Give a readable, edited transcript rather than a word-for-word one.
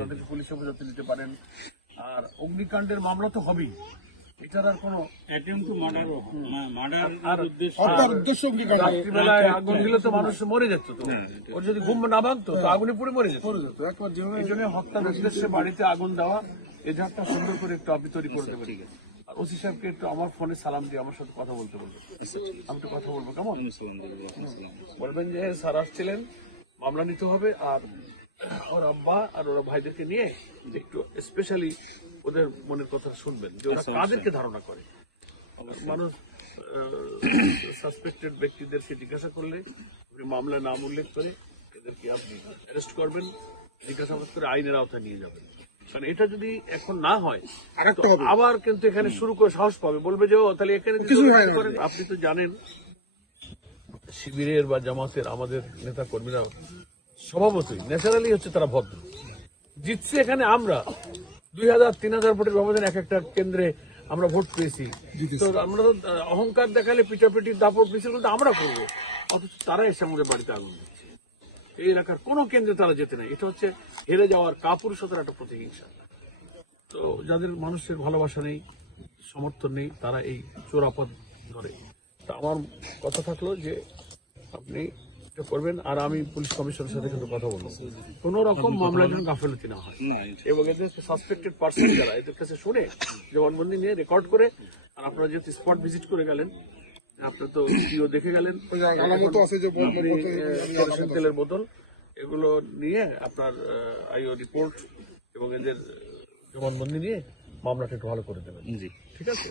তাদেরকে পুলিশ হেফাজতে নিতে পারেন। আর অগ্নিকাণ্ডের মামলা তো হবেই, এটার আর কোনো রাত্রিবেলায় আগুন দিলে তো মানুষ মরে যেত, তো ওর যদি ঘুম না ভাঙতো তো আগুনে পুড়ে মরে যেত। এই জন্য হত্যার উদ্দেশ্যে বাড়িতে আগুন দেওয়া, এজাহারটা সুন্দর করে একটু আপনি তৈরি করে দেবেন। আর ওসি সাহেবকে একটু আমার ফোনে সালাম দিয়ে আমার সাথে কথা বলতে বলবেন, আমি একটু কথা বলবো, কেমন? বলবেন যে স্যার আসছিলেন, মামলা নিতে হবে, আর ওর আব্বা আর ওরা ভাইদেরকে নিয়ে একটু স্পেশালি ওদের মনের কথা শুনবেন যে ওরা কাদেরকে ধারণা করে। মানুষ সাসপেক্টেড ব্যক্তিদেরকে জিজ্ঞাসা করলে মামলা নাম উল্লেখ করে এদেরকে আপনি অ্যারেস্ট করবেন, জিজ্ঞাসাবাদ করে আইনের আওতায় নিয়ে যাবেন। কারণ এটা যদি এখন না হয় আবার কিন্তু এখানে শুরু করে সাহস পাবে, বলবে যে ও তাহলে এখানে করেন। আপনি তো জানেন শিবিরের বা জামাতের আমাদের নেতা কর্মীরা স্বভাবতই ন্যাচারালি হচ্ছে তারা ভদ্র। জিতছে এখানে আমরা 2000-3000 ভোটের ব্যবধানে এক একটা কেন্দ্রে আমরা ভোট পেয়েছি। তো আমরা তো অহংকার দেখালে পিটাপিটি দাপট মিছিল কিন্তু আমরা করবো, অথচ তারা এসে আমাদের বাড়িতে আগুন দিচ্ছে। এই এলাকার কোনো কেন্দ্রে তারা যেতে নাই, এটা হচ্ছে হেরে যাওয়ার কাপুরুষতার একটা প্রতিহিংসা। তো যাদের মানুষের ভালোবাসা নেই, সমর্থন নেই, তারা এই চোরাপথ ধরে। তা আমার কথা থাকলো যে আপনি এটা করবেন, আর আমি পুলিশ কমিশনের সাথে কিন্তু কথা বলবো কোন রকম মামলা যেন গাফিলতি না হয়, এবং এদের সাসপেক্টেড পার্সন যারা এদের কাছে শুনে জবানবন্দি নিয়ে রেকর্ড করে। আর আপনারা যেহেতু স্পট ভিজিট করে গেলেন, আপনার তো ভিডিও দেখে গেলেন, কেরোসিন তেলের বোতল এগুলো নিয়ে আপনার আইও রিপোর্ট এবং এদের জবানবন্দি নিয়ে মামলাটা একটু ভালো করে দেবেন। ঠিক আছে।